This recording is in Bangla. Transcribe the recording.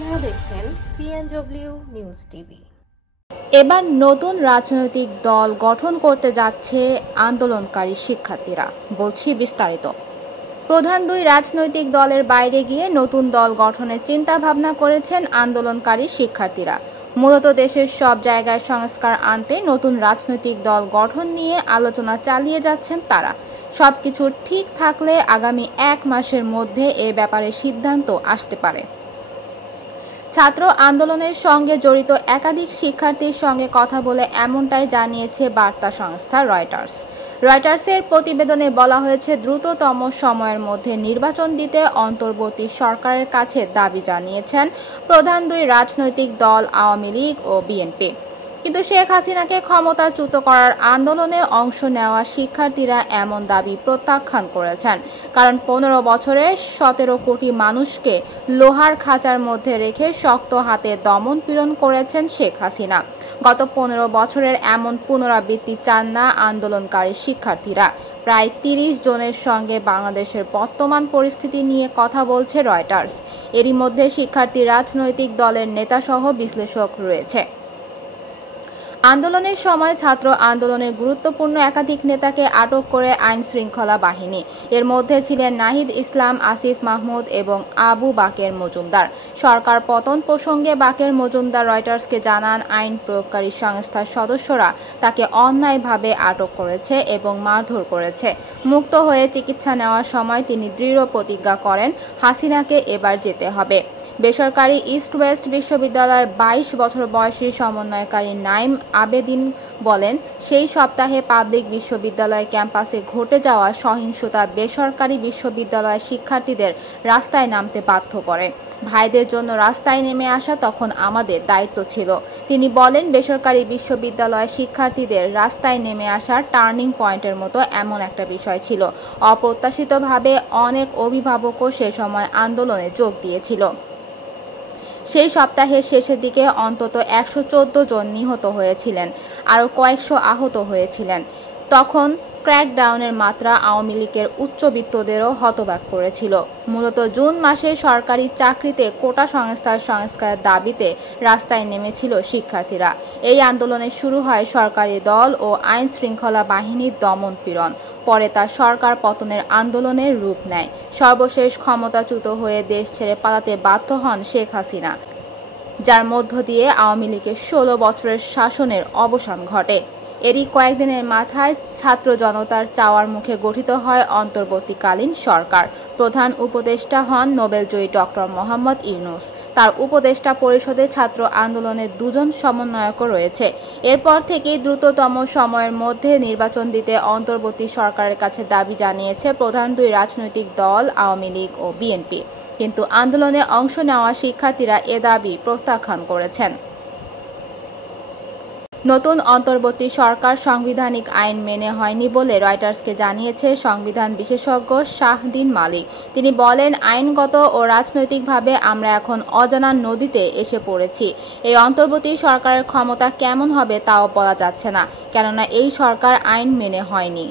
আপনারা দেখছেন সিএনডব্লিউ নিউজ টিভি। এবার নতুন রাজনৈতিক দল গঠন করতে যাচ্ছে আন্দোলনকারী শিক্ষার্থীরা, বলছি বিস্তারিত। প্রধান দুই রাজনৈতিক দলের বাইরে গিয়ে নতুন দল গঠনের চিন্তা ভাবনা করেছেন আন্দোলনকারী শিক্ষার্থীরা। মূলত দেশের সব জায়গায় সংস্কার আনতে নতুন রাজনৈতিক দল গঠন নিয়ে আলোচনা চালিয়ে যাচ্ছেন তারা। সবকিছু ঠিক থাকলে আগামী 1 মাসের মধ্যে এ ব্যাপারে সিদ্ধান্ত আসতে পারে। ছাত্র আন্দোলনের সঙ্গে জড়িত একাধিক শিক্ষার্থীর সঙ্গে কথা বলে এমনটাই জানিয়েছে বার্তা সংস্থা রয়টার্সের প্রতিবেদনে বলা হয়েছে, দ্রুততম সময়ের মধ্যে নির্বাচন দিতে অন্তর্বর্তী সরকারের কাছে দাবি জানিয়েছেন প্রধান দুই রাজনৈতিক দল আওয়ামী লীগ ও বিএনপি। কিন্তু শেখ হাসিনাকে ক্ষমতাচ্যুত করার আন্দোলনে অংশ নেওয়া শিক্ষার্থীরা এমন দাবি প্রত্যাখ্যান করেছেন। কারণ 15 বছরে 17 কোটি মানুষকে লোহার খাঁচার মধ্যে রেখে শক্ত হাতে দমন পীড়ন করেছেন শেখ হাসিনা। গত 15 বছরের এমন পুনরাবৃত্তি চান না আন্দোলনকারী শিক্ষার্থীরা। প্রায় 30 জনের সঙ্গে বাংলাদেশের বর্তমান পরিস্থিতি নিয়ে কথা বলছে রয়টার্স। এরই মধ্যে শিক্ষার্থী রাজনৈতিক দলের নেতাসহ বিশ্লেষক রয়েছে। আন্দোলনের সময় ছাত্র আন্দোলনের গুরুত্বপূর্ণ একাধিক নেতাকে আটক করে আইন শৃঙ্খলা বাহিনী। এর মধ্যে ছিলেন নাহিদ ইসলাম, আসিফ মাহমুদ এবং আবু বাকের মজুমদার। সরকার পতন প্রসঙ্গে বাকের মজুমদার রয়টার্সকে জানান, আইন প্রয়োগকারী সংস্থার সদস্যরা তাকে অন্যায়ভাবে আটক করেছে এবং মারধর করেছে। মুক্ত হয়ে চিকিৎসা নেওয়ার সময় তিনি দৃঢ় প্রতিজ্ঞা করেন, হাসিনাকে এবার যেতে হবে। বেসরকারি ইস্ট ওয়েস্ট বিশ্ববিদ্যালয়ের 22 বছর বয়সী সমন্বয়কারী নাইম আবেদিন বলেন, সেই সপ্তাহে পাবলিক বিশ্ববিদ্যালয় ক্যাম্পাসে ঘটে যাওয়া সহিংসতা বেসরকারি বিশ্ববিদ্যালয়ের শিক্ষার্থীদের রাস্তায় নামতে বাধ্য করে। ভাইদের জন্য রাস্তায় নেমে আসা তখন আমাদের দায়িত্ব ছিল। তিনি বলেন, বেসরকারি বিশ্ববিদ্যালয়ের শিক্ষার্থীদের রাস্তায় নেমে আসার টার্নিং পয়েন্টের মতো এমন একটা বিষয় ছিল। অপ্রত্যাশিতভাবে অনেক অভিভাবকও সে সময় আন্দোলনে যোগ দিয়েছিল। সেই সপ্তাহের শেষের দিকে অন্তত 114 জন নিহত হয়েছিলেন, আরও কয়েকশো আহত হয়েছিলেন। তখন ক্র্যাকডাউনের মাত্রা আওয়ামী লীগের উচ্চবিত্তদেরও হতবাক করেছিল। মূলত জুন মাসে সরকারি চাকরিতে কোটা সংস্কারের দাবিতে রাস্তায় নেমেছিল শিক্ষার্থীরা। এই আন্দোলনের শুরু হয় সরকারি দল ও আইন শৃঙ্খলা বাহিনীর দমন পীড়ন। পরে তা সরকার পতনের আন্দোলনের রূপ নেয়। সর্বশেষ ক্ষমতাচ্যুত হয়ে দেশ ছেড়ে পালাতে বাধ্য হন শেখ হাসিনা, যার মধ্য দিয়ে আওয়ামী লীগের 16 বছরের শাসনের অবসান ঘটে। এরই কয়েকদিনের মাথায় ছাত্র জনতার চাওয়ার মুখে গঠিত হয় অন্তর্বর্তীকালীন সরকার। প্রধান উপদেষ্টা হন নোবেলজয়ী ডক্টর মোহাম্মদ ইউনূস। তার উপদেষ্টা পরিষদে ছাত্র আন্দোলনের 2 জন সমন্বয়কও রয়েছে। এরপর থেকেই দ্রুততম সময়ের মধ্যে নির্বাচন দিতে অন্তর্বর্তী সরকারের কাছে দাবি জানিয়েছে প্রধান দুই রাজনৈতিক দল আওয়ামী লীগ ও বিএনপি। কিন্তু আন্দোলনে অংশ নেওয়া শিক্ষার্থীরা এ দাবি প্রত্যাখ্যান করেছেন। নতুন অন্তর্বর্তী সরকার সাংবিধানিক আইন মেনে হয়নি বলে রয়টার্সকে জানিয়েছে সংবিধান বিশেষজ্ঞ শাহদিন মালিক। তিনি বলেন, আইনগত ও রাজনৈতিকভাবে আমরা এখন অজানা নদীতে এসে পড়েছি। এই অন্তর্বর্তী সরকারের ক্ষমতা কেমন হবে তাও বলা যাচ্ছে না, কেননা এই সরকার আইন মেনে হয়নি।